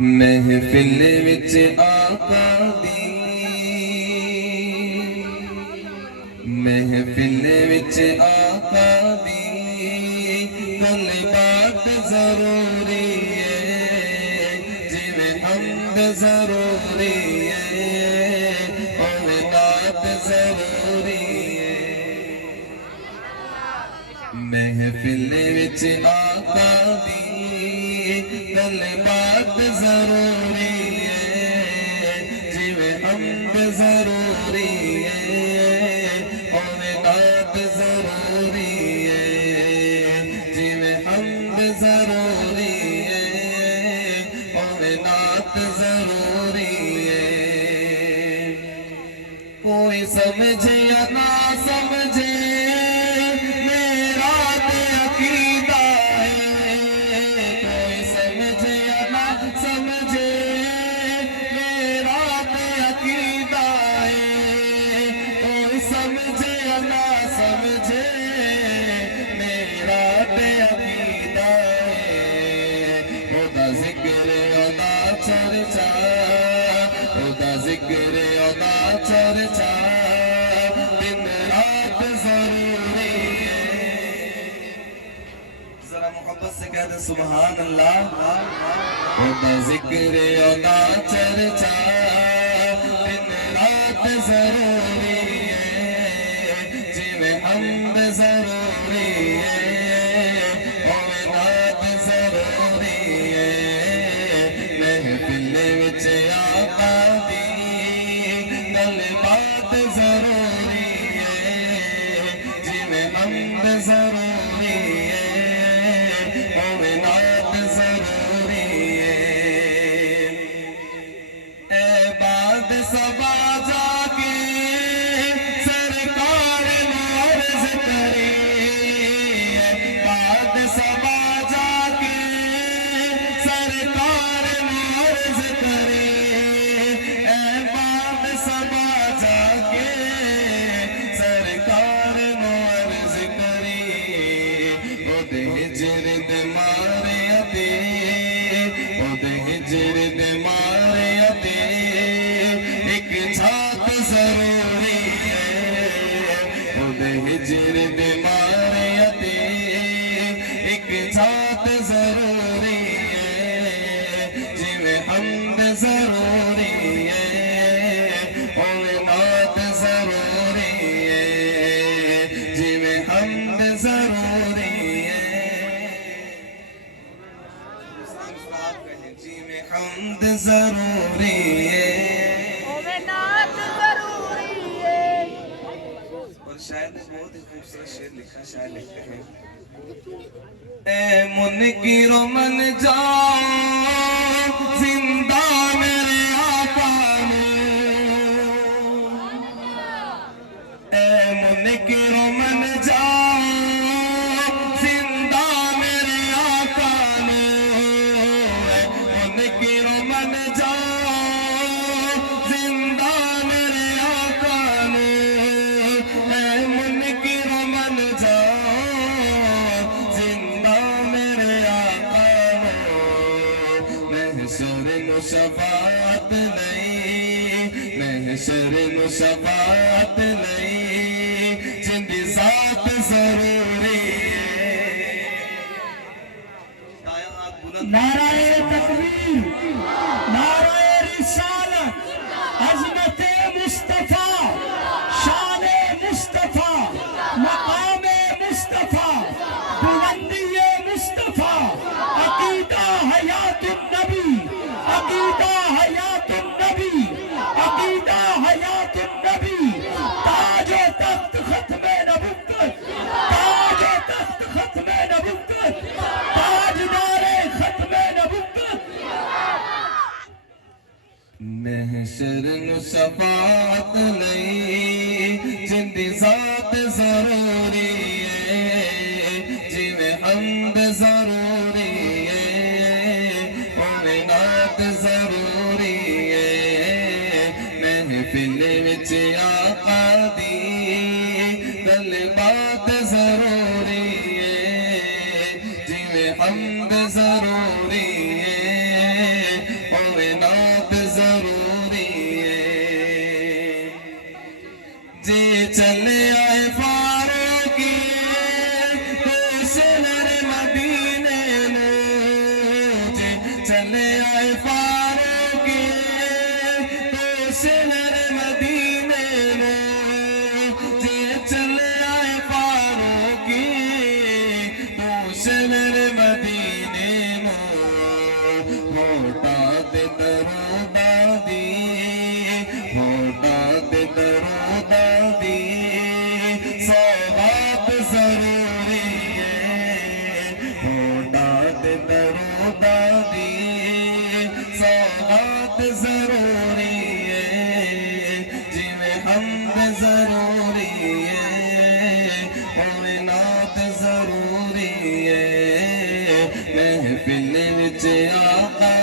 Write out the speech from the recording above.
محفل وچ آقا دی محفل وچ آقا دی گل بات ضروری ہے جویں حمد ضروری ہے اویں نعت ضروری ہے محفل وچ آقا دی گل بات ضروری ہے جویں حمد ضروری ہے اویں نعت ضروری ہے جویں حمد ضروری ہے اویں نعت ضروری ہے کوئی سمجھے یا نہ سمجھے چرچا دن رات ضروری ہے ذرا محبت سے کہہ دیں سبحان اللہ ہوتا ذکر ہوتا چرچا دن رات ضروری ہے جویں حمد ضروری ہے اویں نعت ضروری ہے محفل وچ آقا دی گل بات ضروری ہے جویں حمد ضروری ہے اویں نعت ضروری ہے اے باد صبا جا کے سرکار نے عرض کری اے باد صبا جا کے سرکار نے عرض کری اے باد صبا جا کے سرکار نے عرض کری او دے ہجر دے مارے اتے او دے ہجر دے مارے اتے ایک چھات ضروری ہے او دے ہجر دے مارے اتے ایک چھات ضروری ہے جویں حمد ضروری ہے اویں نعت ضروری ہے جویں حمد ضروری ہے جویں حمد ضروری ہے اور شاید بہت ہی خوبصورت شعر لکھا شاعر لکھتے ہیں اے منکر من جاؤ زندہ میرے آقا نے اے منکر من جاؤ زندہ میرے آقا نے اے منکر من جاؤ زندہ میرے آقا نے اے منکر من جاؤ زندہ میرے آقا نے محشر نو شفاعت نہیں محشر نو شفاعت نہیں جند ذات ضروری ہے نعرہ تکبیر نعرہ رسالت عظمت مصطفیٰ شان مصطفیٰ مقام مصطفیٰ بلندی مصطفیٰ عقیدہ حیات النبی عقیدہ حیات النبی عقیدہ حیات النبی تاج و تخت ختم نبوت تاج و تخت ختم نبوت تاجدار ختم نبوت محشر نو شفاعت نہیں جند ذات ضروری ہے جویں حمد ضروری ہے اویں نعت ضروری ہے محفل وچ آقا دی گل بات ضروری ہے جویں حمد ضروری ہے چلے آئے فاروقی تو شہر مدینے میں جے چلے آئے فاروقی تو شہر مدینے میں ہوتا تے درودہ دی ہوتا تے درودہ دی سوغات ضروری ہے ہوتا تے درودہ دی سوغات ضروری ہے جویں حمد ضروری ہے اویں نعت ضروری ہے محفل وچ آقا